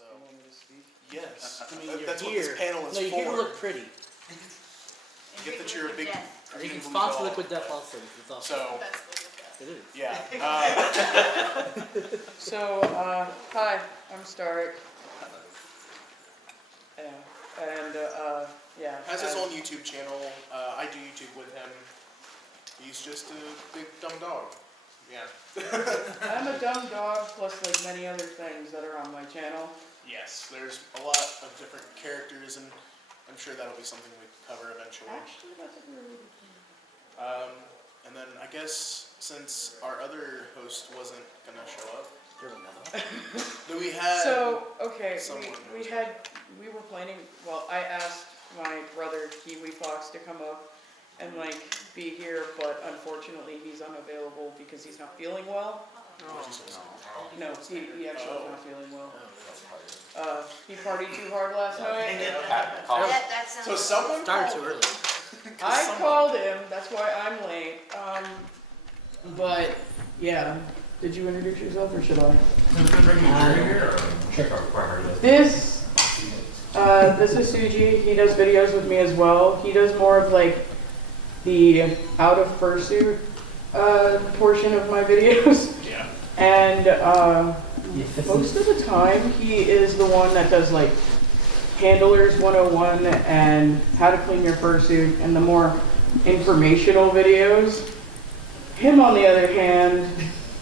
So. You want me to speak? Yes. I mean, that's here. what this panel is no, you for. here look pretty. Get that you're a big. You can sponsor Liquid Death also. It's awesome. So. It is. Yeah. So, hi, I'm Stark. Yeah, and yeah. Has his own YouTube channel. I do YouTube with him. He's just a big dumb dog. Yeah. I'm a dumb dog plus like many other things that are on my channel. Yes, there's a lot of different characters, and I'm sure that'll be something we cover eventually. Actually, that's a really good thing. And then I guess since our other host wasn't gonna show up, There's another one. then we had. So, okay, someone we were planning, well, I asked my brother Kiwi Fox to come up and like be here, but unfortunately he's unavailable because he's not feeling well. No, he actually is not feeling well. He partied too hard last night. That sounds So someone Started called too early. I called him, that's why I'm late. But yeah, did you introduce yourself or should I? This is Suji. He does videos with me as well. He does more of like the out of fursuit portion of my videos. Yeah. And most of the time he is the one that does like Handlers 101 and how to clean your fursuit and the more informational videos. Him on the other hand,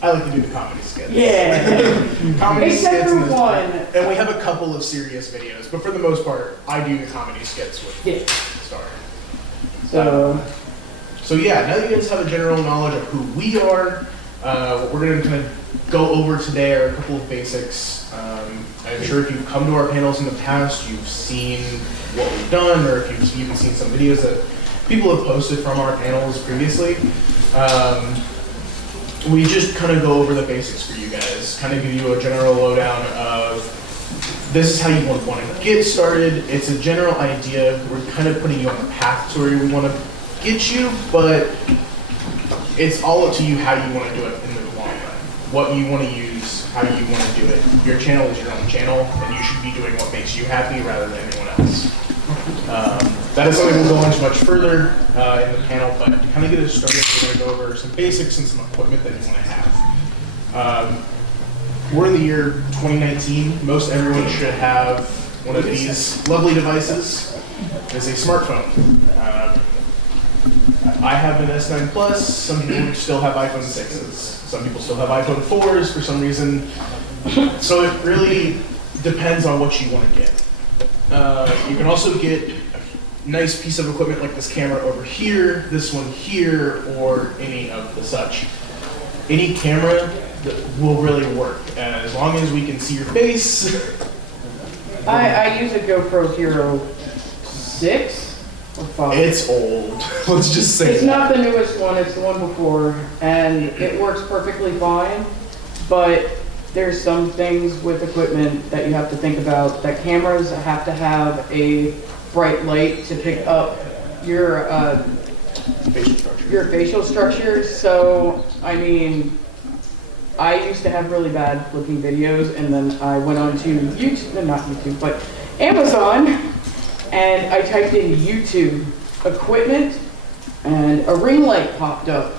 I like to do the comedy skits. yeah. Comedy Except skits for and one. And we have a couple of serious videos, but for the most part, I do the comedy skits with Yeah. Star. So yeah, now that you guys have a general knowledge of who we are, what we're going to kind of go over today are a couple of basics. I'm sure if you've come to our panels in the past, you've seen what we've done, or if you've even seen some videos that people have posted from our panels previously. We just kind of go over the basics for you guys, kind of give you a general lowdown of this is how you want to get started. It's a general idea. We're kind of putting you on the path to where we want to get you, but it's all up to you how you want to do it in the long run. What you want to use, how you want to do it. Your channel is your own channel, and you should be doing what makes you happy rather than anyone else. That is something we'll go into much further in the panel, but to kind of get us started, we're going to go over some basics and some equipment that you want to have. We're in the year 2019. Most everyone should have one of these lovely devices. It's a smartphone. I have an S9 Plus. Some people still have iPhone 6s. Some people still have iPhone 4s for some reason. So it really depends on what you want to get. You can also get a nice piece of equipment like this camera over here, this one here, or any of the such. Any camera that will really work as long as we can see your face. I use a GoPro Hero 6 or 5. It's old. Let's just say It's not the newest one, it's the one before, and it works perfectly fine, but there's some things with equipment that you have to think about. That cameras have to have a bright light to pick up your facial structure. So, I mean, I used to have really bad looking videos, and then I went on to YouTube, not YouTube, but Amazon, and I typed in YouTube equipment, and a ring light popped up.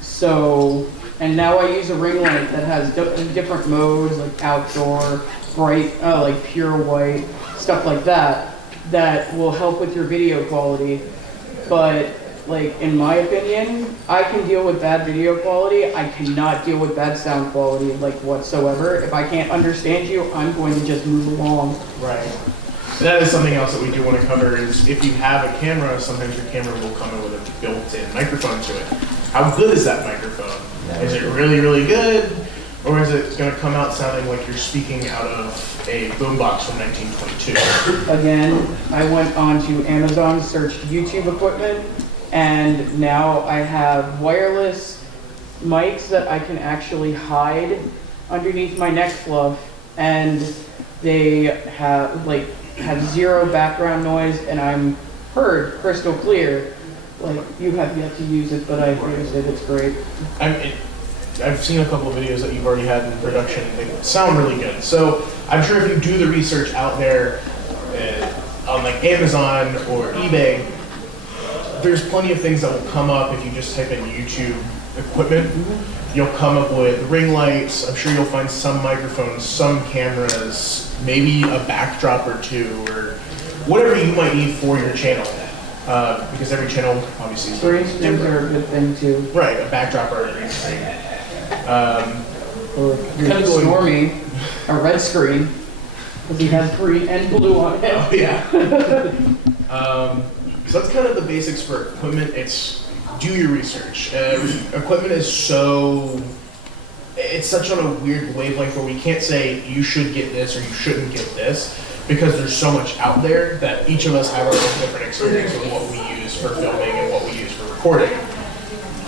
So, and now I use a ring light that has different modes, like outdoor, bright, like pure white, stuff like that, that will help with your video quality. But, like, in my opinion, I can deal with bad video quality. I cannot deal with bad sound quality, like, whatsoever. If I can't understand you, I'm going to just move along. Right. That is something else that we do want to cover is if you have a camera, sometimes your camera will come in with a built-in microphone to it. How good is that microphone? Is it really, really good? Or is it going to come out sounding like you're speaking out of a boombox from 1922? Again, I went on to Amazon, searched YouTube equipment, and now I have wireless mics that I can actually hide underneath my neck fluff, and they have zero background noise, and I'm heard crystal clear. Like, you have yet to use it, but I've used it. It's great. I've seen a couple of videos that you've already had in production. They sound really good. So I'm sure if you do the research out there on like Amazon or eBay, there's plenty of things that will come up if you just type in YouTube equipment. You'll come up with ring lights. I'm sure you'll find some microphones, some cameras, maybe a backdrop or two, or whatever you might need for your channel. Because every channel obviously is Green screens are a good thing too. right, a backdrop or a green screen. Or Kind of going- Stormy, a red screen, because he has green and blue on it. Oh yeah. So that's kind of the basics for equipment. It's do your research. Equipment is it's such on a weird wavelength where we can't say you should get this or you shouldn't get this, because there's so much out there that each of us have our own different experience with what we use for filming and what we use for recording.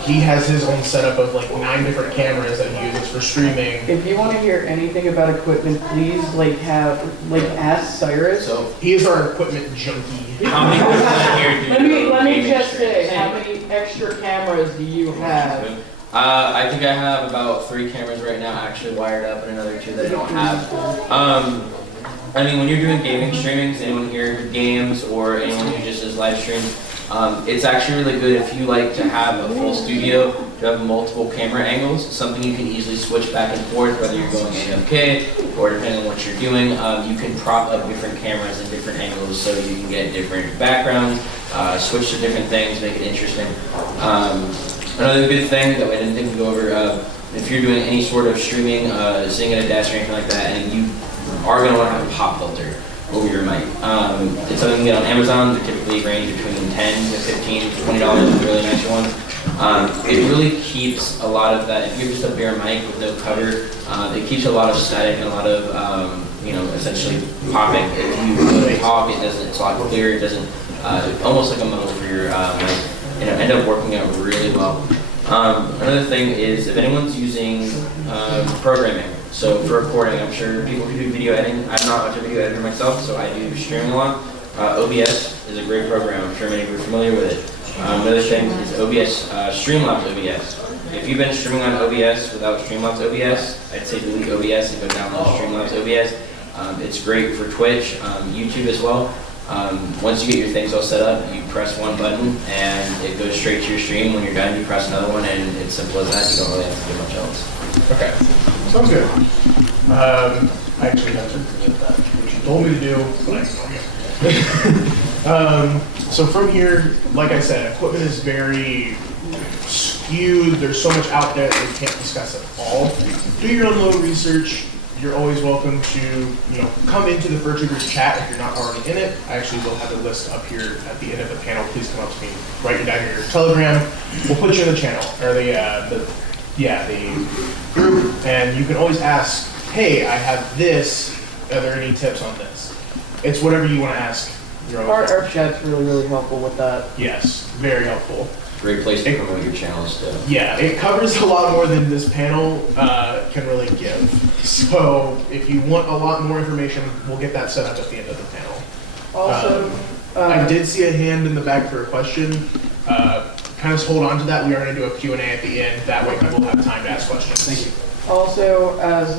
He has his own setup of like 9 different cameras that he uses for streaming. If you want to hear anything about equipment, please ask Cyrus. So, He is our equipment junkie. how many people in here do Let me gaming just streams? say, how many extra cameras do you have? I think I have about 3 cameras right now actually wired up and another 2 that I don't have. I mean, when you're doing gaming streamings, anyone here who games or anyone who just does live streams, it's actually really good if you like to have a full studio, to have multiple camera angles, something you can easily switch back and forth, whether you're going AFK or depending on what you're doing. You can prop up different cameras in different angles so you can get different backgrounds, switch to different things, make it interesting. Another good thing that I didn't think we'd go over, if you're doing any sort of streaming, sitting at a desk or anything like that, and you are going to want to have a pop filter over your mic. It's something you can get on Amazon. They typically range between $10 to $15 to $20 for really nice ones. It really keeps a lot of that. If you're just a bare mic with no cover, it keeps a lot of static and a lot of essentially popping. If you really talk, it's a lot clearer. It doesn't almost like a muzzle for your mic. And it end up working out really well. Another thing is if anyone's using programming. So for recording, I'm sure people who do video editing, I'm not much of a video editor myself, so I do streaming a lot. OBS is a great program. I'm sure many of you are familiar with it. Another thing is OBS, Streamlabs OBS. If you've been streaming on OBS without Streamlabs OBS, I'd say delete OBS and go download Streamlabs OBS. It's great for Twitch, YouTube as well. Once you get your things all set up, you press one button and it goes straight to your stream. When you're done, you press another one, and it's simple as that. You don't really have to do much else. Okay, sounds good. I actually have to forget that, which you told me to do, but I know. So from here, like I said, equipment is very skewed. There's so much out there that we can't discuss at all. Do your own little research. You're always welcome to, come into the Furtubers chat if you're not already in it. I actually will have a list up here at the end of the panel. Please come up to me, write it down in your Telegram. We'll put you in the channel, or the group, and you can always ask, hey, I have this, are there any tips on this? It's whatever you want to ask. Our chat's really, really helpful with that. Yes, very helpful. Great place to promote your channels too. Yeah, it covers a lot more than this panel can really give. So if you want a lot more information, we'll get that set up at the end of the panel. Also, I did see a hand in the back for a question. Kind of hold on to that. We are going to do a Q&A at the end. That way people have time to ask questions. Thank you. Also, as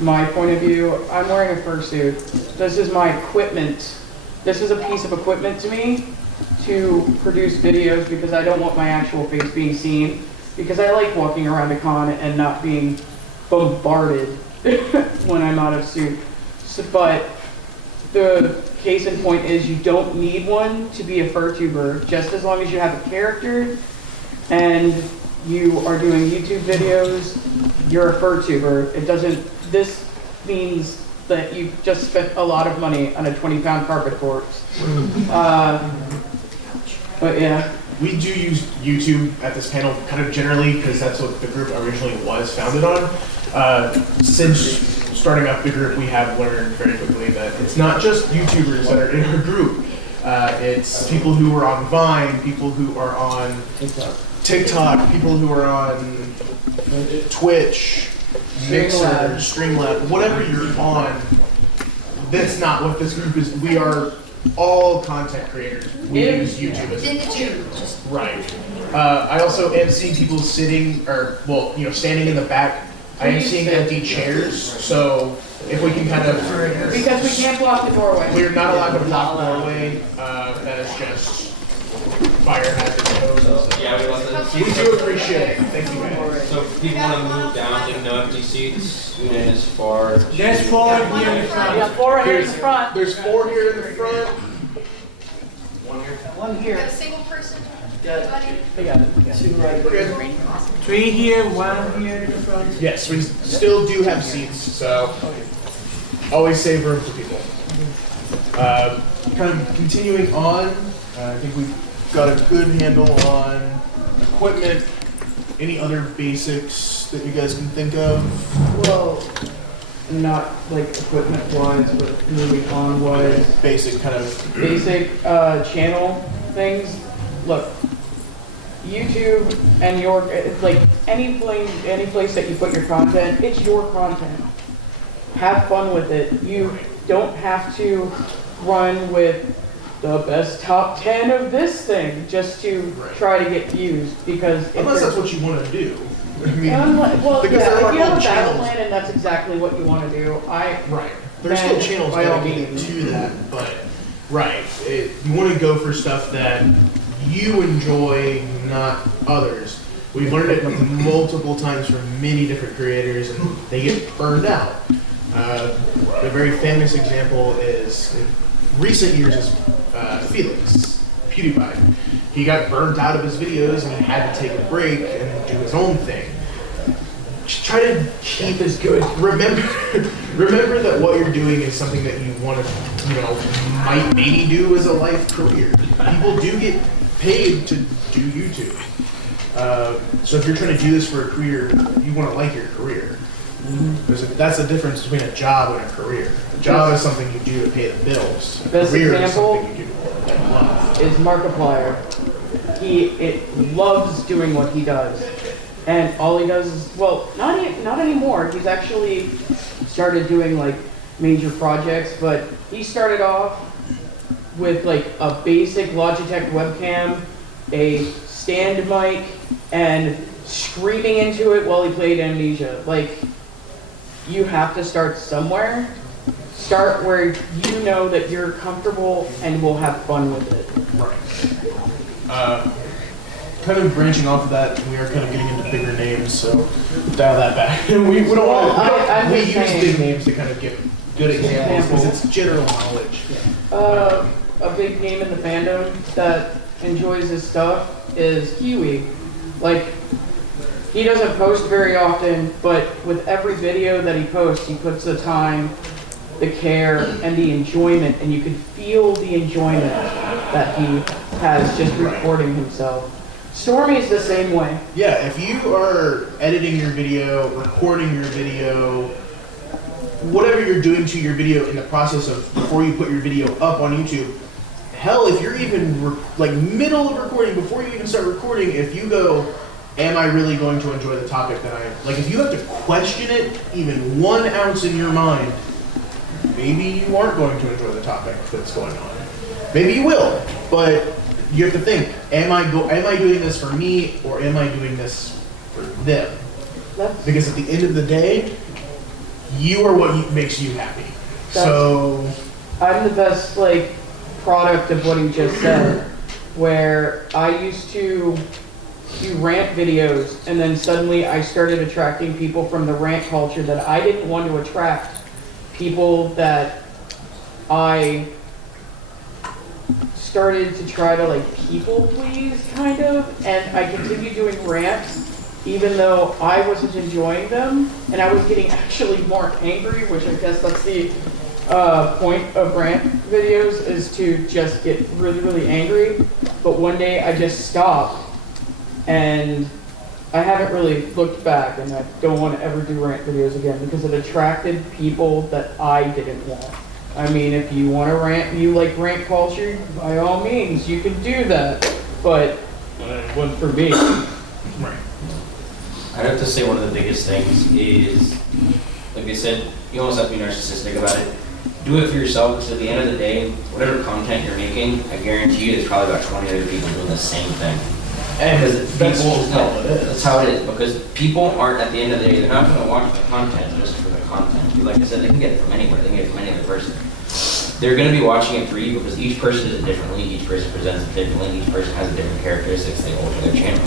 my point of view, I'm wearing a fursuit. This is my equipment. This is a piece of equipment to me to produce videos because I don't want my actual face being seen. Because I like walking around a con and not being bombarded when I'm out of suit. But the case in point is you don't need one to be a Furtuber, just as long as you have a character and you are doing YouTube videos, you're a Furtuber. This means that you just spent a lot of money on a 20-pound carpet corpse. But yeah. We do use YouTube at this panel kind of generally because that's what the group originally was founded on. Since starting up the group, we have learned very quickly that it's not just YouTubers that are in our group. It's people who are on Vine, people who are on TikTok, people who are on Twitch, Mixer, Streamlabs, whatever you're on. That's not what this group is. We are all content creators. We use YouTube as right. I also am seeing people sitting, standing in the back I am Please seeing sit. empty chairs, so if we can kind of, Because we can't block the doorway. we're not allowed to block doorway, that is just fire hazard codes. Yeah, we want the We seats. do appreciate it, thank you guys. So if people want to move down, take no empty seats, scoot in as far. There's 4 here in front. Yeah, 4 here in the front. There's 4 here in the front. One here. A single person? We got it. We're good. 3 here, 1 here in the front. Yes, we still do have seats, so always save room for people. Kind of continuing on, I think we've got a good handle on equipment. Any other basics that you guys can think of? Well, not like equipment wise, but moving on wise. Basic kind of. Basic channel things. Look, YouTube and your, it's like any place that you put your content, it's your content. Have fun with it. You don't have to run with the best top 10 of this thing just to try to get views, because if Unless there's- that's what you want to do. I mean, well, because yeah, there if are you have whole a battle channels. plan and that's exactly what you want to do, Right. There's still then, channels by all dedicated means. to that, but right. You want to go for stuff that you enjoy, not others. We've learned it multiple times from many different creators, and they get burned out. A very famous example is in recent years is Felix, PewDiePie. He got burnt out of his videos and he had to take a break and do his own thing. Just try to keep as good. Remember that what you're doing is something that you want to, might maybe do as a life career. People do get paid to do YouTube. So if you're trying to do this for a career, you want to like your career. That's the difference between a job and a career. A job is something you do to pay the bills. A Best career is example something you do that you love. is Markiplier. He loves doing what he does. And all he does is, well, not anymore. He's actually started doing like major projects, but he started off with like a basic Logitech webcam, a stand mic, and screaming into it while he played Amnesia. Like, you have to start somewhere. Start where you know that you're comfortable and will have fun with it. Right. Kind of branching off of that, we are kind of getting into bigger names, so dial that back. we don't Well, want I'm we just use saying. big names to kind of give good examples because it's general knowledge. A big name in the fandom that enjoys his stuff is Kiwi. Like, he doesn't post very often, but with every video that he posts, he puts the time, the care, and the enjoyment, and you can feel the enjoyment that he has just recording himself. Stormy's the same way. Yeah, if you are editing your video, recording your video, whatever you're doing to your video in the process of before you put your video up on YouTube, hell, if you're even like middle of recording, before you even start recording, if you go, am I really going to enjoy the topic that like if you have to question it even 1 ounce in your mind, maybe you aren't going to enjoy the topic that's going on. Maybe you will, but you have to think, am I doing this for me or am I doing this for them? Because at the end of the day, you are what makes you happy. So I'm the best, like, product of what he just said, where I used to do rant videos, and then suddenly I started attracting people from the rant culture that I didn't want to attract. People that I started to try to like people please, kind of, and I continued doing rants even though I wasn't enjoying them, and I was getting actually more angry, which I guess that's the point of rant videos, is to just get really, really angry. But one day I just stopped, and I haven't really looked back, and I don't want to ever do rant videos again because it attracted people that I didn't want. I mean, if you want to rant, you like rant culture, by all means, you can do that. But it wasn't for me. right. I'd have to say one of the biggest things is, like I said, you almost have to be narcissistic about it. Do it for yourself, because at the end of the day, whatever content you're making, I guarantee you there's probably about 20 other people doing the same thing. And Because that's people, just how it is. that's how it is, because people aren't, at the end of the day, they're not gonna watch the content just for the content. Like I said, they can get it from anywhere, they can get it from any other person. They're gonna be watching it for you because each person does it differently, each person presents it differently, each person has a different characteristics they hold to their channel.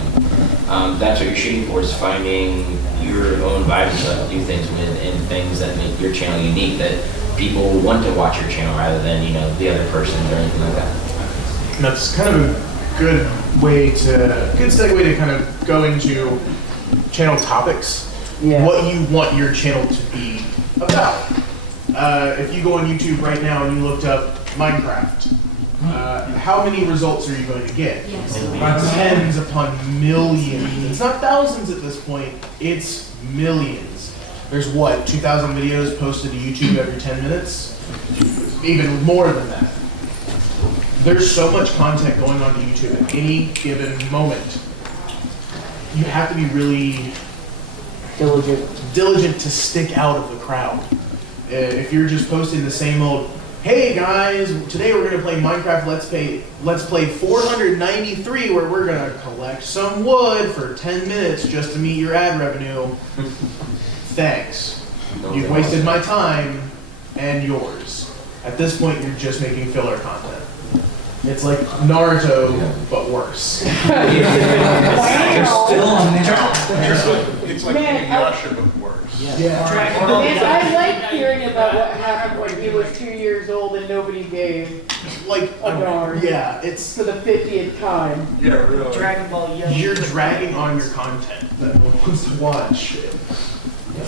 That's what you're shooting for, is finding your own vibe and stuff to do things with, and things that make your channel unique, that people want to watch your channel rather than, you know, the other person or anything like that. And that's kind of a good segue to kind of go into channel topics. Yeah. What you want your channel to be about. If you go on YouTube right now and you looked up Minecraft, how many results are you going to get? Tens upon millions. It's not thousands at this point, it's millions. There's what, 2,000 videos posted to YouTube every 10 minutes? Even more than that. There's so much content going on to YouTube at any given moment. You have to be really diligent to stick out of the crowd. If you're just posting the same old, hey guys, today we're gonna play Minecraft Let's Play 493, where we're gonna collect some wood for 10 minutes just to meet your ad revenue. Thanks. You've wasted my time and yours. At this point, you're just making filler content. It's like Naruto, but worse. You're still on there. It's like Man, Inuyasha, but worse. Yeah. Man, I like hearing about what happened when he was 2 years old and nobody gave Like, a darn yeah, it's, for the 50th time. Yeah, really. Dragon Ball Young. you're dragging on your content that no one wants to watch.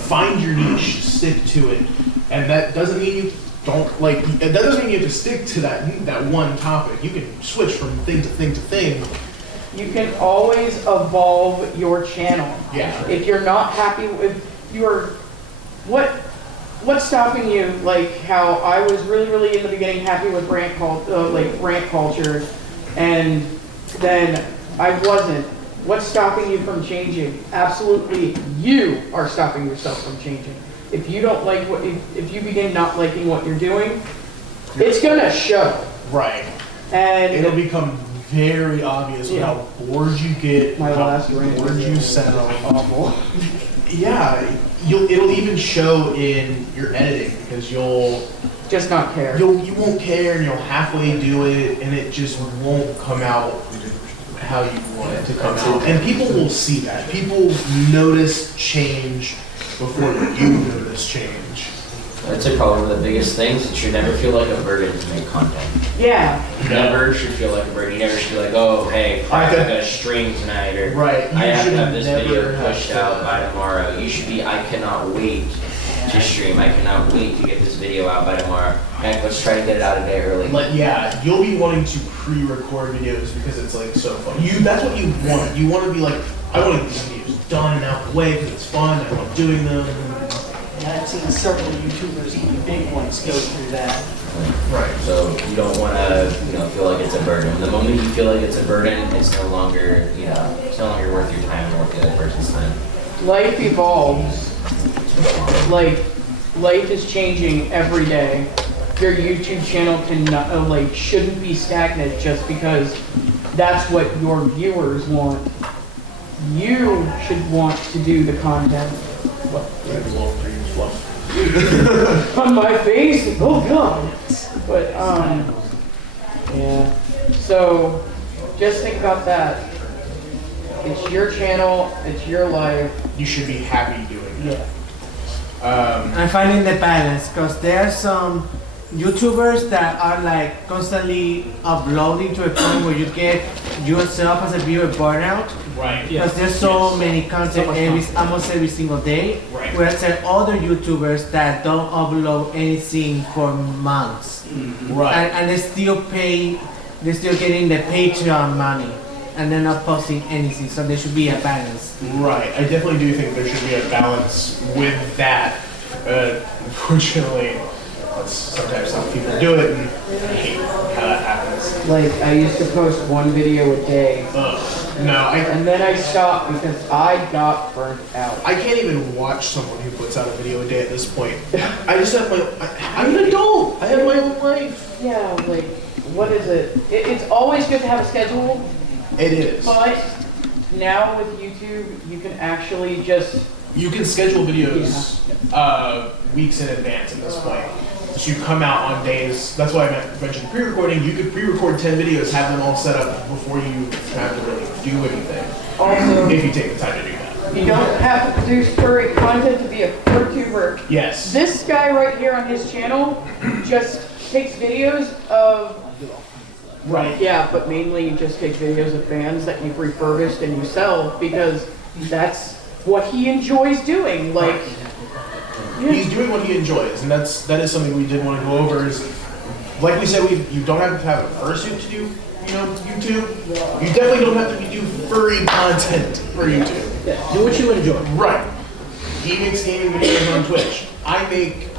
Find your niche, stick to it. And that doesn't mean you don't, like, that doesn't mean you have to stick to that one topic. You can switch from thing to thing to thing. You can always evolve your channel. Yeah. If you're not happy with what's stopping you? Like how I was really in the beginning happy with rant culture, and then I wasn't. What's stopping you from changing? Absolutely, you are stopping yourself from changing. If you don't like if you begin not liking what you're doing, it's gonna show. Right. And It'll become very obvious with how bored you get, my how last rant bored was you sound. awful. Yeah, it'll even show in your editing, because you'll Just not care. you won't care, and you'll halfway do it, and it just won't come out how you want it to come out. And people will see that. People notice change before you notice change. That's probably one of the biggest things. It should never feel like a burden to make content. Yeah. Never should feel like a burden. You never should feel like, oh, hey, I gotta stream tonight, or Right. I have to should have this video never have pushed to- out by tomorrow. You should be, I cannot wait to stream. I cannot wait to get this video out by tomorrow. Heck, let's try to get it out a day early. Yeah, you'll be wanting to pre-record videos because it's like so fun. That's what you want. You want to be like, I want to get these videos done and out the way because it's fun. I love doing them. Yeah, I've seen several YouTubers, even big ones, go through that. Right. So you don't want to, feel like it's a burden. The moment you feel like it's a burden, it's no longer, it's no longer worth your time or worth the other person's time. Life evolves. Like, life is changing every day. Your YouTube channel cannot, shouldn't be stagnant just because that's what your viewers want. You should want to do the content. On my face, oh god. But, yeah. So, just think about that. It's your channel, it's your life. You should be happy doing it. I'm finding the balance because there are some YouTubers that are like constantly uploading to a point where you get yourself as a viewer burnout. Right. Because there's so many content almost every single day. Right. Whereas there are other YouTubers that don't upload anything for months. Right. And they're still getting the Patreon money. And they're not posting anything, so there should be a balance. Right. I definitely do think there should be a balance with that. Unfortunately, that's sometimes how people do it, and I hate how that happens. Like, I used to post one video a day, No, and then I stopped because I got burnt out. I can't even watch someone who puts out a video a day at this point. I just have I'm an adult. I have my own life. Yeah, like, what is it? It's always good to have a schedule, It is. but now with YouTube, you can actually just, You can schedule videos weeks in advance at this point. So you come out on days, that's why I mentioned pre-recording. You could pre-record 10 videos, have them all set up before you have to really do anything. also, If you take the time to do that. you don't have to produce furry content to be a Furtuber. Yes. This guy right here on his channel just takes videos of, Right. yeah, but mainly you just take videos of bands that you've refurbished and you sell because that's what he enjoys doing. Like, He's doing what he enjoys, and that is something we did want to go over. Is like we said, you don't have to have a fursuit to do, YouTube. You definitely don't have to do furry content for YouTube. Yeah, do what you enjoy. Right. He makes gaming videos on Twitch. I make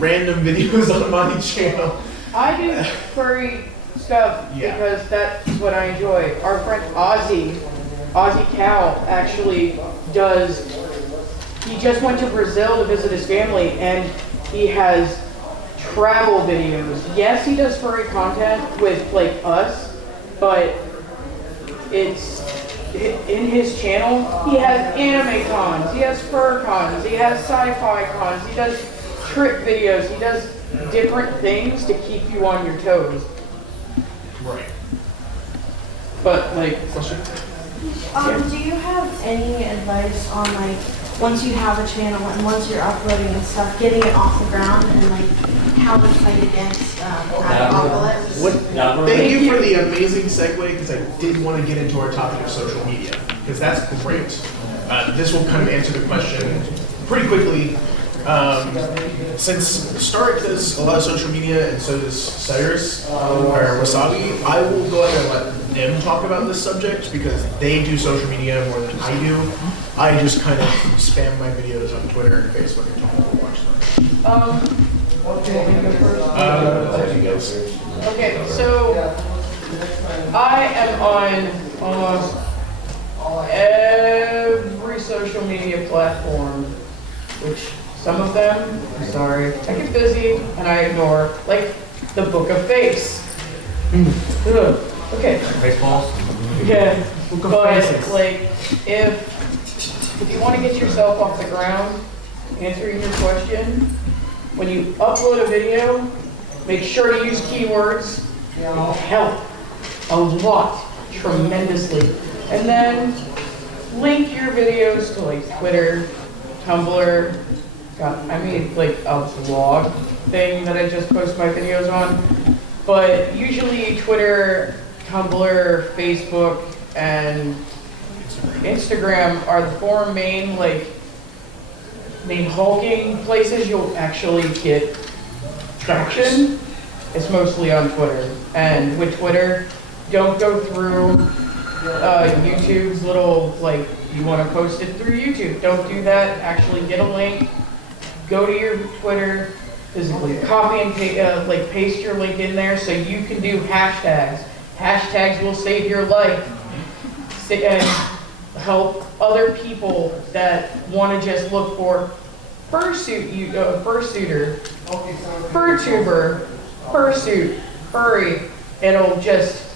random videos on my channel. I do furry stuff Yeah. because that's what I enjoy. Our friend Ozzy Cow actually does, he just went to Brazil to visit his family and he has travel videos. Yes, he does furry content with like us, but it's in his channel. He has anime cons, he has fur cons, he has sci-fi cons, he does trip videos, he does different things to keep you on your toes. Right. But like, Do you have any advice on like once you have a channel and once you're uploading and stuff, getting it off the ground and like how to fight against apocalypse? Thank you for the amazing segue, because I did want to get into our topic of social media, because that's great. This will kind of answer the question pretty quickly. Since Stark does a lot of social media and so does Cyrus or Wasabi, I will go ahead and let them talk about this subject because they do social media more than I do. I just kind of spam my videos on Twitter and Facebook and tell people to watch them. do you want me to go first? You guys. Okay, so I am on almost every social media platform, which some of them, I'm sorry, I get busy and I ignore, like the Book of Face. Ugh, okay. Baseballs. Yeah, Book of but Faces. like if you want to get yourself off the ground, answering your question, when you upload a video, make sure to use keywords. It'll help a lot, tremendously. And then link your videos to like Twitter, Tumblr. God, I made like a vlog thing that I just post my videos on. But usually Twitter, Tumblr, Facebook, and Instagram are the four main hulking places you'll actually get traction. It's mostly on Twitter. And with Twitter, don't go through YouTube's little, like, you want to post it through YouTube. Don't do that. Actually get a link. Go to your Twitter, physically copy and paste your link in there so you can do hashtags. Hashtags will save your life and help other people that want to just look for fursuiter, Furtuber, fursuit, furry. It'll just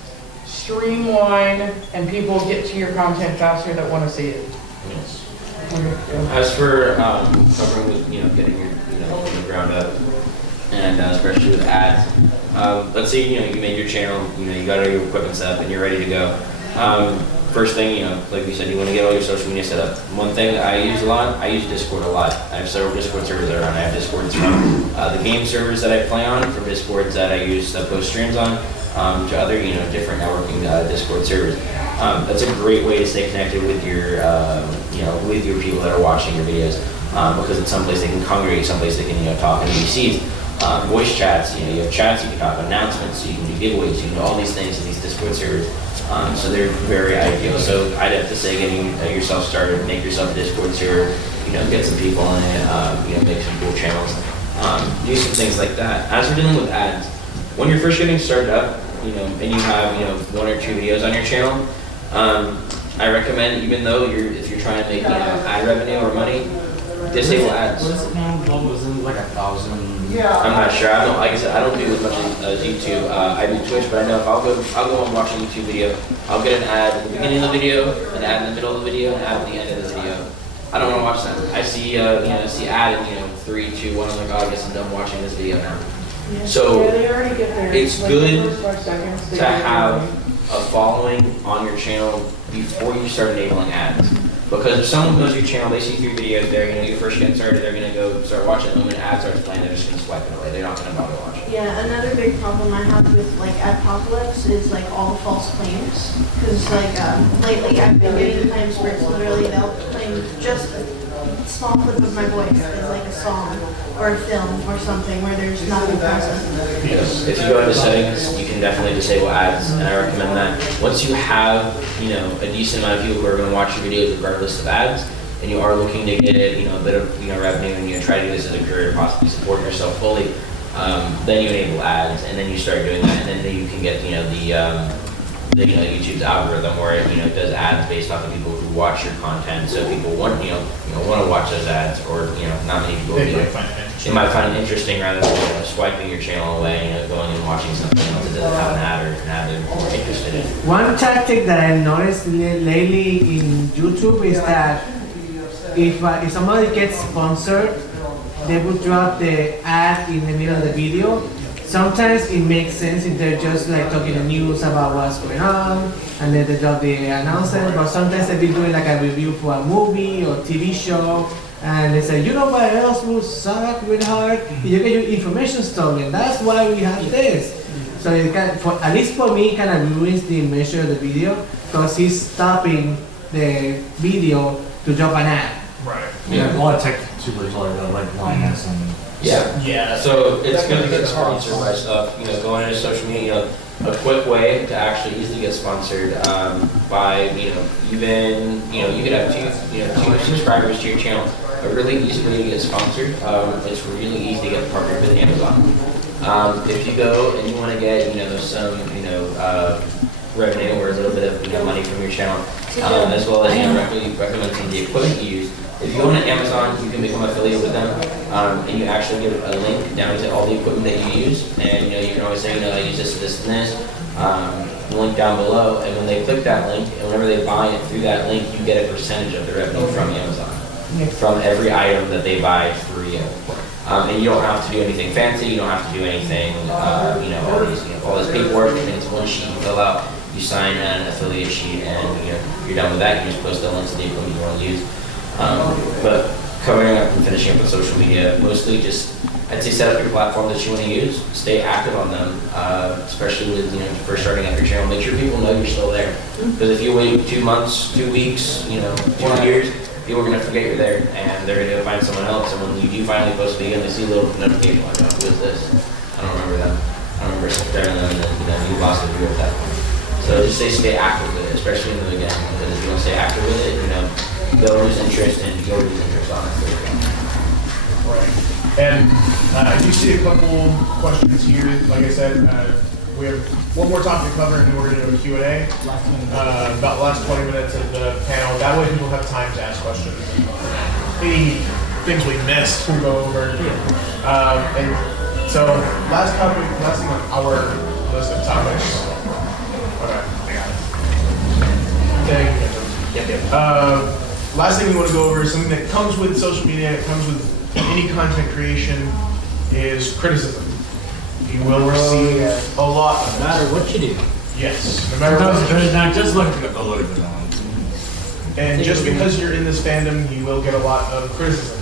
streamline and people get to your content faster that want to see it. As for covering with getting your from the ground up, and especially with ads, let's say you made your channel, you got all your equipment set up and you're ready to go. First thing, like we said, you want to get all your social media set up. One thing I use a lot, I use Discord a lot. I have several Discord servers that are on. I have Discords from the game servers that I play on, from Discords that I use to post streams on, to other different networking Discord servers. That's a great way to stay connected with your with your people that are watching your videos, because it's someplace they can congregate, someplace they can talk in VCs, voice chats. You have chats, you can talk announcements, you can do giveaways, you can do all these things in these Discord servers. So they're very ideal. So I'd have to say, getting yourself started, make yourself a Discord server, get some people in it, make some cool channels, do some things like that. As we're dealing with ads, when you're first getting started up, and you have one or two videos on your channel, I recommend, even though if you're trying to make ad revenue or money, disable ads. What is it now? What was it, like 1,000? I'm not sure. I don't, like I said, I don't do as much as YouTube. I do Twitch, but I know if I'll go and watch a YouTube video, I'll get an ad at the beginning of the video, an ad in the middle of the video, and an ad at the end of the video. I don't want to watch that. I see, see ad in 3, 2, 1. I'm like, oh, I guess I'm done watching this video now. So it's good to have a following on your channel before you start enabling ads. Because if someone goes to your channel, they see 3 videos there, you first get started, they're gonna go start watching them, and when ad starts playing, they're just gonna swipe it away. They're not gonna bother watching. Yeah, another big problem I have with like Adpocalypse is like all the false claims. Because like lately I've been getting claims where it's literally they'll claim just a small clip of my voice as like a song or a film or something where there's nothing present. Yes. If you go into settings, you can definitely disable ads, and I recommend that. Once you have, a decent amount of people who are going to watch your videos regardless of ads, and you are looking to get, a bit of, revenue, and try to do this as a career, possibly support yourself fully, then you enable ads, and then you start doing that, and then you can get, YouTube's algorithm where it, does ads based off of people who watch your content. So people want, want to watch those ads, or, not many people do. They might find it interesting rather than swiping your channel away, going and watching something else that doesn't have an ad or an ad they're more interested in. One tactic that I noticed lately in YouTube is that if somebody gets sponsored, they would drop the ad in the middle of the video. Sometimes it makes sense if they're just like talking the news about what's going on, and then they drop the announcement. But sometimes they've been doing like a review for a movie or TV show, and they say, what else will suck really hard? You get your information stolen. That's why we have this. So it can, at least for me, it kind of ruins the measure of the video because he's stopping the video to drop an ad. Right. Yeah, a lot of tech YouTubers like Linus and. Yeah. So it's good to get sponsored by stuff. Going into social media, a quick way to actually easily get sponsored by even you could have two subscribers to your channel. A really easy way to get sponsored. It's really easy to get partnered with Amazon. If you go and you want to get some revenue or a little bit of money from your channel, as well as recommend some of the equipment you use. If you go on Amazon, you can become affiliated with them, and you actually get a link down to all the equipment that you use, and you can always say, I use this, this, and this. Link down below, and when they click that link, and whenever they buy it through that link, you get a percentage of the revenue from Amazon, from every item that they buy through you. And you don't have to do anything fancy. You don't have to do anything, all this paperwork. And it's one sheet you fill out. You sign an affiliate sheet, and you're done with that. You just post the links to the equipment you want to use. But covering up and finishing up with social media, mostly just, I'd say set up your platform that you want to use, stay active on them, especially with, first starting up your channel. Make sure people know you're still there. Because if you wait 2 months, 2 weeks, 2 years, people are going to forget you're there, and they're going to go find someone else. And when you do finally post a video, they see a little notification like, oh, who is this? I don't remember them. I don't remember staring at them, and then you lost the view at that point. So just stay active with it, especially in the beginning. Because if you don't stay active with it, they'll lose interest, and you'll lose interest on it. Right. And I do see a couple questions here. Like I said, we have one more topic to cover, and then we're going to do a Q&A. About the last 20 minutes of the panel. That way people have time to ask questions. Any things we missed, we'll go over. And so, last thing on our list of topics. Okay, I got it. Yep. Last thing we want to go over is something that comes with social media, it comes with any content creation, is criticism. You will receive a lot of No matter what you do. Yes, no matter what. Not just looking at the load of And just because you're in this fandom, you will get a lot of criticism.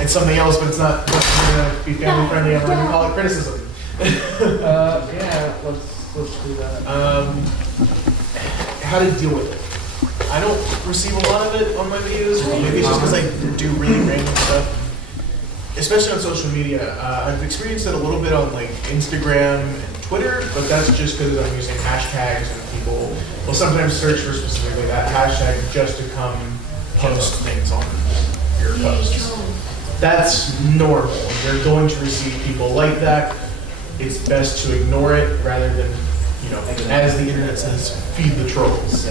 It's something else, but it's not going to be family friendly. I'm going to call it criticism. Yeah, let's do that. How to deal with it. I don't receive a lot of it on my videos. Maybe it's just because I do really random stuff, especially on social media. I've experienced it a little bit on like Instagram and Twitter, but that's just because I'm using hashtags and people will sometimes search for specifically that hashtag just to come post things on your posts. That's normal. You're going to receive people like that. It's best to ignore it rather than, as the internet says, feed the trolls.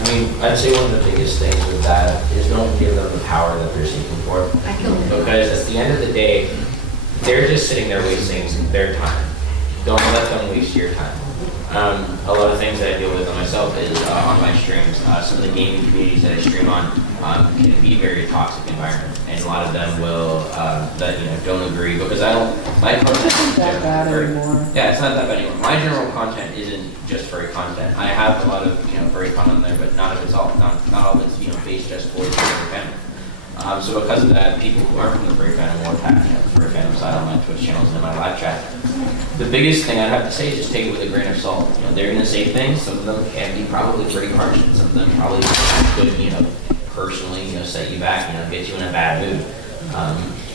I mean, I'd say one of the biggest things with that is don't give them the power that they're seeking for. Because at the end of the day, they're just sitting there wasting their time. Don't let them waste your time. A lot of things that I deal with on myself is on my streams. Some of the gaming communities that I stream on can be very toxic environment, and a lot of them will that don't agree because I don't. My content Isn't that bad anymore? Yeah, it's not that bad anymore. My general content isn't just furry content. I have a lot of furry content on there, but not of it's all not all of it's based just for the furry fandom. So because of that, people who aren't from the furry fandom will attack the furry fandom side on my Twitch channels and in my live chat. The biggest thing I'd have to say is just take it with a grain of salt. They're gonna say things. Some of them can be probably pretty harsh, and some of them probably could personally set you back, get you in a bad mood.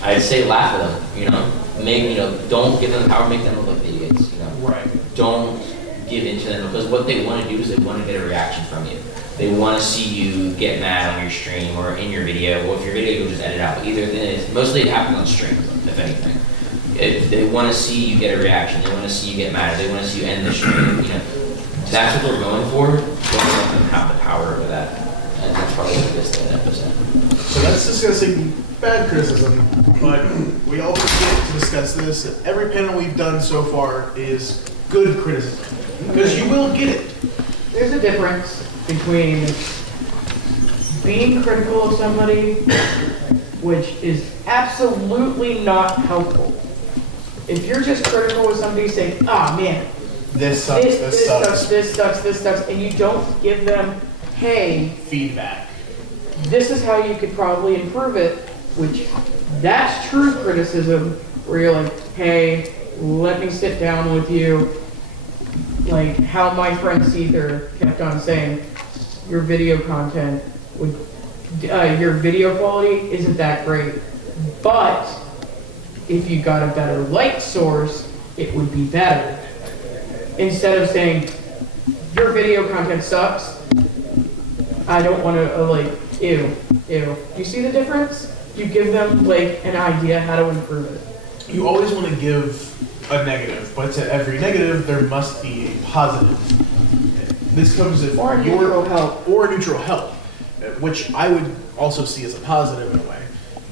I'd say laugh at them. Make don't give them the power, make them look like idiots. Right. Don't give in to them because what they want to do is they want to get a reaction from you. They want to see you get mad on your stream or in your video. Well, if your video, you'll just edit out. But either then, mostly it happens on stream, if anything. They want to see you get a reaction. They want to see you get mad. They want to see you end the stream. That's what they're going for. Don't let them have the power over that. And that's probably the biggest thing that was said. So that's discussing bad criticism, but we always get to discuss this. Every panel we've done so far is good criticism, because you will get it. There's a difference between being critical of somebody, which is absolutely not helpful. If you're just critical of somebody saying, "Ah, man, This sucks, this sucks. this sucks," and you don't give them, "Hey, Feedback. this is how you could probably improve it," which that's true criticism, where you're like, "Hey, let me sit down with you." Like how my friend Seether kept on saying, your video content would, your video quality isn't that great, but if you got a better light source, it would be better. Instead of saying, your video content sucks, I don't want to, ew. You see the difference? You give them, an idea how to improve it. You always want to give a negative, but to every negative, there must be a positive. This comes if Or neutral help. Or neutral help, which I would also see as a positive in a way,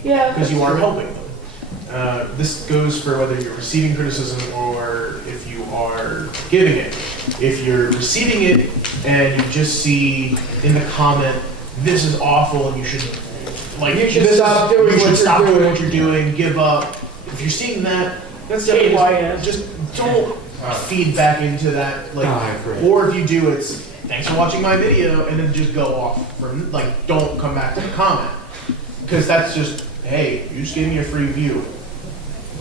Yeah. because you are helping them. This goes for whether you're receiving criticism or if you are giving it. If you're receiving it and you just see in the comment, "This is awful and you should stop doing what you're doing, give up." If you're seeing that, that's KYS. definitely just don't feed back into that. I agree. Or if you do, it's "Thanks for watching my video," and then just go off from don't come back to the comment, because that's just, "Hey, you just gave me a free view."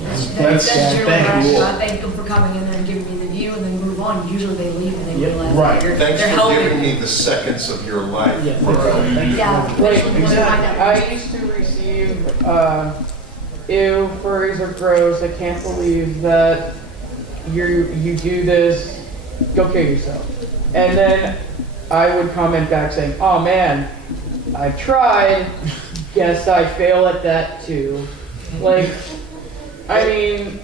That's bad. generally what I do. I thank them for coming in there and giving me the view and then move on. Usually they leave and they realize Right. that Thanks they're for helping. giving me the seconds of your life. Yeah. Yeah, especially when they find out. I used to receive, "Ew, furries are gross, I can't believe that you do this, go kill yourself." And then I would comment back saying, "Oh man, I tried, guess I fail at that too."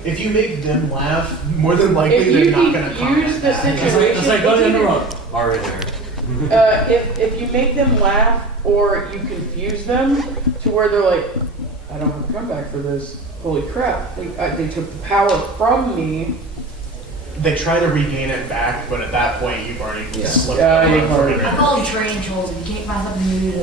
If you make them laugh, more than if likely you they're not going to use comment the back. situation, It's like going in the if you- road. Already there. if you make them laugh or you confuse them to where they're like, "I don't have a comeback for this, holy crap, they took the power from me." They try to regain it back, but at that point you've already slipped Yeah, up you've for already- it. I call them train trolls. If you can't find something new to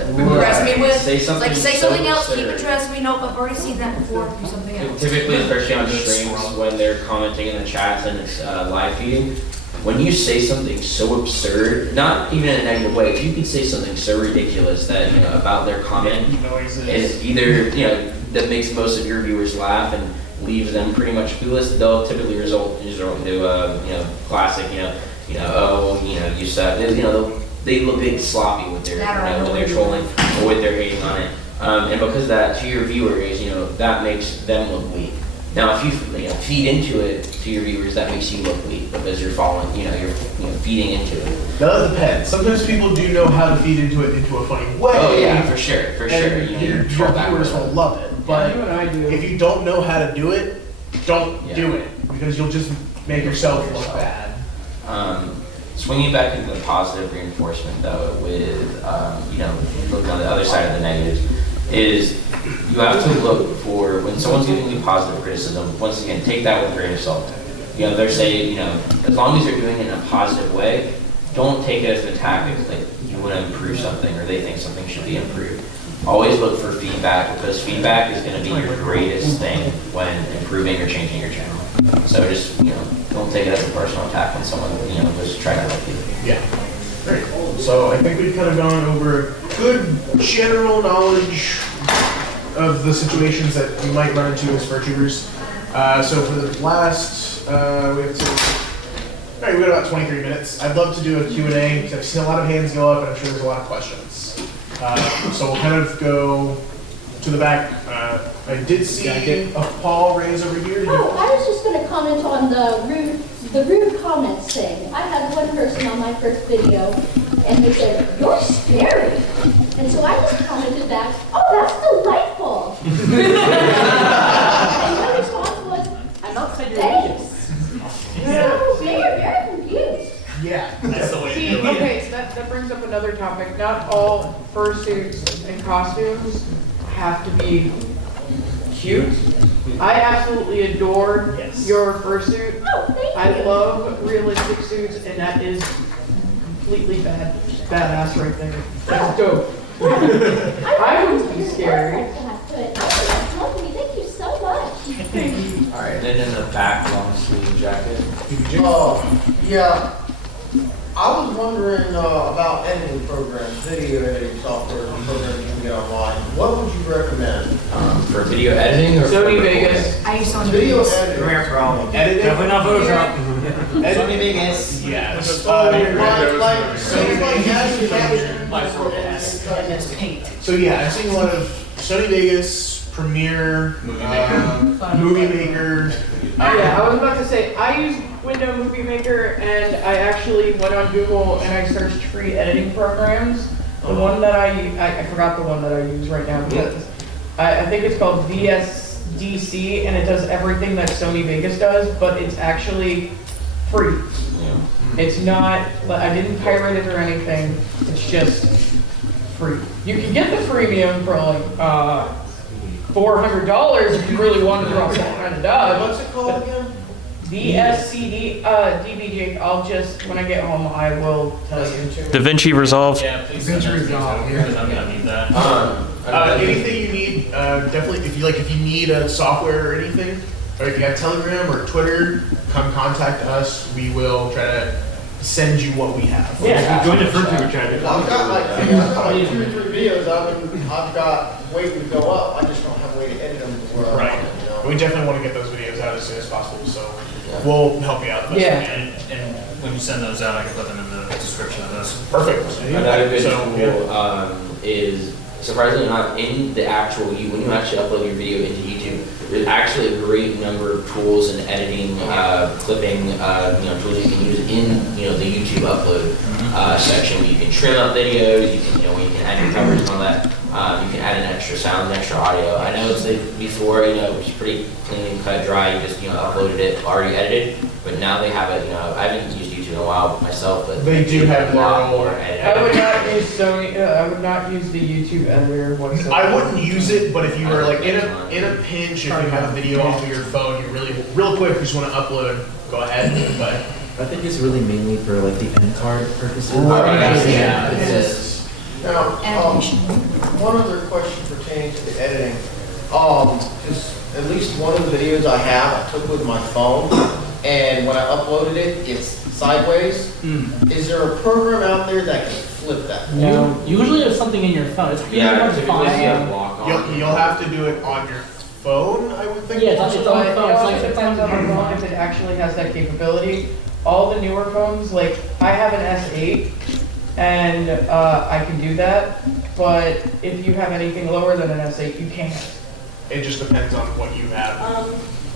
Right. impress me with, Say something say so something else, keep absurd. addressing me. Nope, I've already seen that before. Do something else. Typically, especially on streams, when they're commenting in the chats and it's live feeding, when you say something so absurd, not even in a negative way, if you can say something so ridiculous that about their comment, and either that makes most of your viewers laugh and leaves them pretty much clueless, they'll typically resort into classic you suck. They look big sloppy with their when they're trolling or with their hating on it. And because of that, to your viewers, that makes them look weak. Now, if you feed into it to your viewers, that makes you look weak because you're following, you're feeding into it. That depends. Sometimes people do know how to feed into it into a funny way. Oh yeah, for sure. And your viewers will love it. But You and I do. if you don't know how to do it, don't Yeah. do it, because you'll just make yourself look bad. swinging back into the positive reinforcement though, with looking on the other side of the negatives, is you have to look for when someone's giving you positive criticism. Once again, take that with a grain of salt. They're saying, as long as they're doing it in a positive way, don't take it as an attack. It's like you want to improve something or they think something should be improved. Always look for feedback, because feedback is going to be your greatest thing when improving or changing your channel. So just, don't take it as a personal attack when someone, was trying to help you. Yeah. Very cool. So I think we've kind of gone over good general knowledge of the situations that you might run into as Furtubers. So for the last, we have we've got about 23 minutes. I'd love to do a Q&A because I've seen a lot of hands go up and I'm sure there's a lot of questions. So we'll kind of go to the back. I did see a Paul raise over here. Oh, I was just going to comment on the rude comments thing. I had one person on my first video, and they said, "You're scary." And so I just commented back, "Oh, that's delightful." And my response was, I'm not saying "Thanks." So they were very confused. Yeah. That's the way to See, do it. okay, so that brings up another topic. Not all fursuits and costumes have to be cute. I absolutely adore your fursuit. Oh, thank I you. love realistic suits, and that is completely badass right there. That's dope. I wouldn't be scared. That's lovely. Thank you so much. Thank you. Alright, and then in the back long sleeve jacket. Yeah. I was wondering about editing programs, video editing software programs you can get online. What would you recommend? For video editing or Sony for Vegas. I use Sony Video Vegas. editing. Editing? Definitely not Photoshop. Sony Vegas. Yes. So yeah, I've seen a lot of Sony Vegas, Premiere, Movie Maker. Yeah, I was about to say, I use Windows Movie Maker, and I actually went on Google and I searched free editing programs. The one that I forgot the one that I use right now, because I think it's called VSDC, and it does everything that Sony Vegas does, but it's actually free. It's not, I didn't pirate it or anything, it's just free. You can get the freemium for like $400 if you really want to drop that kind of dodge. What's it called again? VSCD, DBJ, I'll just, when I get home, I will tell you. DaVinci Resolve. Yeah, please send that because I'm gonna need that. Anything you need, definitely. If you need a software or anything, or if you have Telegram or Twitter, come contact us. We will try to send you what we have. Yeah, join the Furtuber channel. I've got like 2 or 3 videos I've got waiting to go up. I just don't have a way to edit them to where I Right. want it, We definitely want to get those videos out as soon as possible, so we'll help you out. the best we can. And when you send those out, I can put them in the description of this. Perfect. Another good So, tool is surprisingly not in the actual when you actually upload your video into YouTube. There's actually a great number of tools and editing, clipping, tools you can use in the YouTube upload section. Where you can trim up videos. You can where you can add your covers and all that. You can add an extra sound, an extra audio. I know it's like before, it was pretty clean and cut dry. You just uploaded it already edited. But now they have it. I haven't used YouTube in a while myself, but They do have a lot their more own- editing. I would not use Sony, I would not use the YouTube editor whatsoever. I wouldn't use it, but if you were like in a pinch, if you have a video off of your phone, you really real quick, you just want to upload, go ahead. But I think it's really mainly for like the end card purposes. yeah, it is. Now, Animation. one other question pertaining to the editing. Because at least one of the videos I have, I took with my phone, and when I uploaded it, it's sideways. Is there a program out there that can flip that? No. Usually there's something in your phone. It's really hard to typically if you have find. lock on. you'll have to do it on your phone, I would think. Yeah, it's on your phone. It's Also like depends on the phone if it actually has that capability. All the newer phones, like I have an S8, and I can do that. But if you have anything lower than an S8, you can't. It just depends on what you have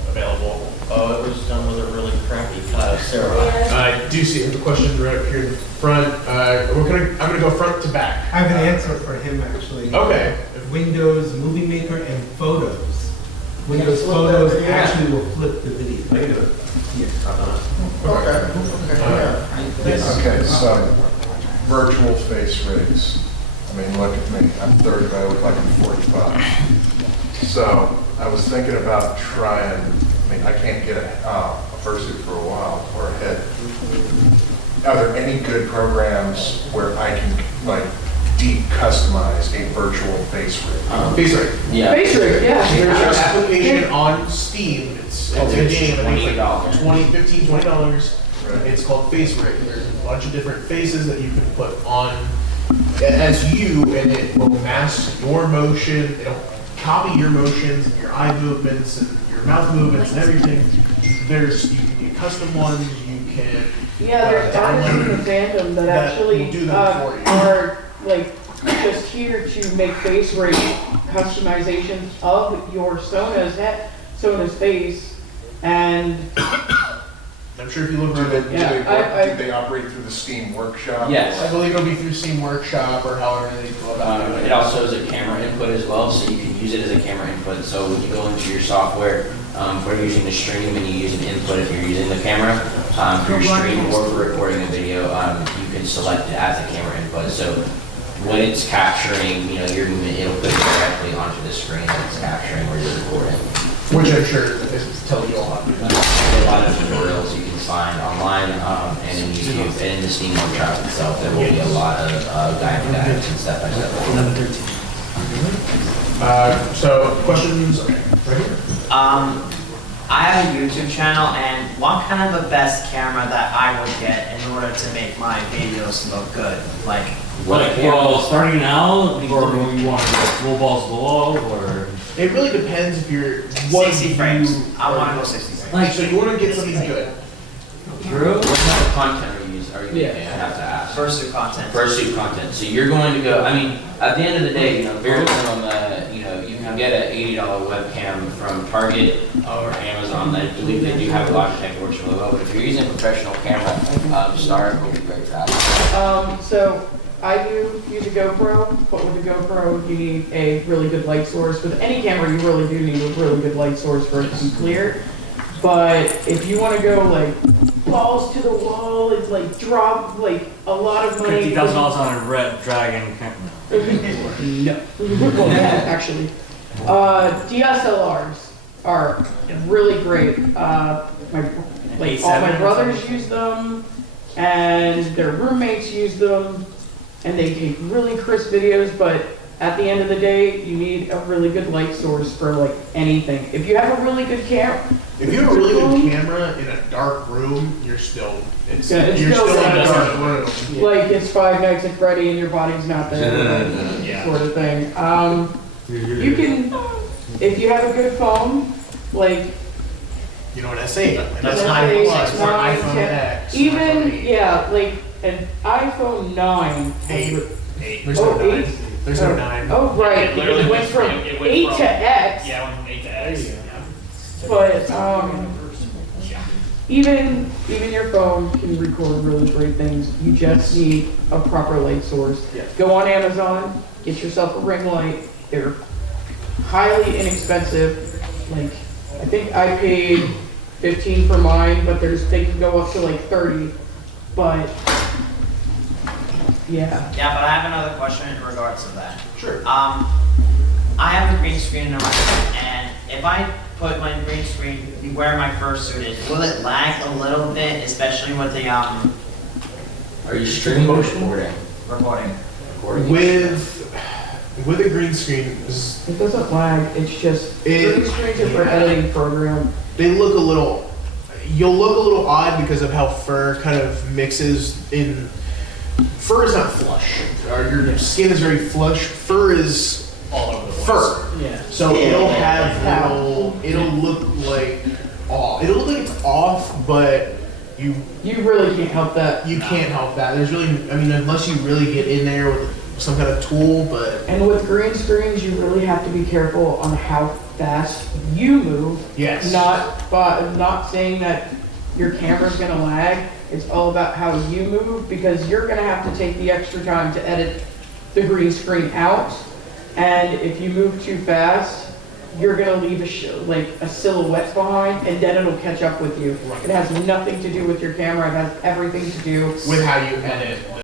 available. Oh, it was done with a really crappy Sarah. I do see the question right up here in the front. I'm gonna go front to back. I have an answer for him actually. Okay. Windows Movie Maker and Photos. Windows flip that Photos video? actually will flip the video. I can do it. Okay, so virtual face rigs. I mean, look at me. I'm 30, but I look like I'm 45. So I was thinking about trying. I mean, I can't get a fursuit for a while or a head. Are there any good programs where I can like deep customize a virtual face rig? Face rig. Yeah. Face rig, yeah. There's an application on Steam. It's a game. I think it's like $20. $20. Right. It's called Face Rig. There's a bunch of different faces that you can put on as you, and it will mask your motion. It'll copy your motions, and your eye movements, and your mouth movements, and everything. You can get custom ones. You can. Yeah, there's artists in the fandom that actually will do them for you. are like just here to make face rig customizations of your Sona's face, and I'm sure if you look Do through they, it, do they operate through the Steam Workshop? Yes. I believe it'll be through Steam Workshop or however they go about it. It also is a camera input as well, so you can use it as a camera input. So when you go into your software, for using the stream and you use an input if you're using the camera, for your stream or for recording a video, you can select it as a camera input. So when it's capturing, your movement, it'll put it directly onto the screen that it's capturing where you're recording. Which I'm sure is telling you all how to do that. There's a lot of tutorials you can find online and in YouTube and in the Steam Workshop itself. There will be a lot of guides and step by step. So questions right here? I have a YouTube channel, and what kind of the best camera that I would get in order to make my videos look good? Like, Well, starting now, or do you want to go full balls below, or? It really depends if you're 60 frames. I want to go 60 frames. Like, so you want to get something good. Drew, what type of content are you making? I have to ask. Fursuit content. Fursuit content. So you're going to go. I mean, at the end of the day, very minimum. You can get an $80 webcam from Target or Amazon. I believe they do have a Logitech that works really well. But if you're using a professional camera, Star will be great for that. so I do use a GoPro, but with a GoPro you need a really good light source. With any camera you really do need a really good light source for it to be clear. But if you want to go like balls to the wall, it's like drop like a lot of money. $50,000 on a Red Dragon camera. No. Actually. DSLRs are really great. All my brothers use them, and their roommates use them, and they take really crisp videos, but at the end of the day, you need a really good light source for like anything. If you have a really good camera, If you have a really good camera in a dark room, you're still in a dark room. like it's Five Nights at Freddy and your body's not there, sort of thing. You can, if you have a good phone, like you know what I say? And that's that's 9 plus or iPhone X. Even like an iPhone 9. 8. There's no 9. There's no 9. Oh right, it went from 8 to X. Yeah, it went from 8 to X. But even your phone can record really great things. You just need a proper light source. Go on Amazon, get yourself a ring light. They're highly inexpensive. Like I think I paid $15 for mine, but they can go up to like $30. But yeah. Yeah, but I have another question in regards to that. Sure. I have a green screen in my room, and if I put my green screen where my fursuit is, will it lag a little bit, especially with the Are you streaming or recording? recording? With a green screen, It doesn't lag. It's just green screens are for editing program. they look a little. You'll look a little odd because of how fur kind of mixes in. Fur is not flush. Your skin is very flush. Fur is all over the place. Fur. Yeah. So it'll have it'll look like off. It'll look like it's off, but you really can't help that. You can't help that. There's really, I mean, unless you really get in there with some kind of tool, but. And with green screens, you really have to be careful on how fast you move. Yes. Not saying that your camera's gonna lag. It's all about how you move, because you're gonna have to take the extra time to edit the green screen out. And if you move too fast, you're gonna leave like a silhouette behind, and then it'll catch up with you. It has nothing to do with your camera, it has everything to do With how you edit